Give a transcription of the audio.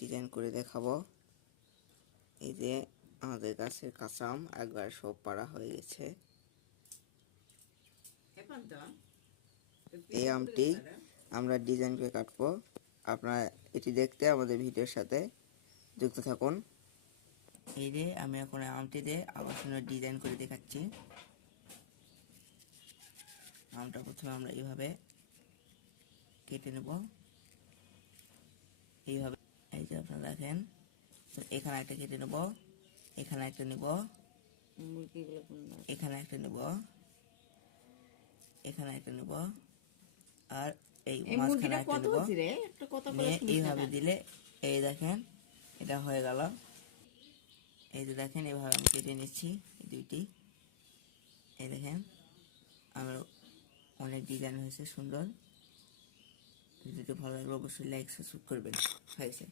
Design করে দেখাবো। এই যে আমাদের গাছের কাঁচা আম একবার সব পাড়া হয়ে গেছে। এই আমটি আমরা ডিজাইন করে কাটবো। আপনারা এটি দেখতে আমাদের ভিডিওর সাথে যুক্ত থাকুন। এই যে আমি এখন আমটিতে আকর্ষণীয় ডিজাইন করে দেখাচ্ছি। আমটা প্রথমে আমরা এইভাবে কেটে নেব, এইভাবে। এই যে আপনারা দেখেন, এখানে একটা কেটে নেব, এখানে একটা নেব, এখানে একটা নেব, এখানে একটা নেব, আর এই মাঝখানে একটা নেব। নিয়ে এইভাবে দিলে এই দেখেন এটা হয়ে গেল। এই যে দেখেন এইভাবে আমি কেটে নিচ্ছি এই দুইটি। এই দেখেন আমার অনেক ডিজাইন হয়েছে সুন্দর। ভিডিওটি ভালো লাগলে অবশ্যই লাইক সাবস্ক্রাইব করবেন। হয়েছে।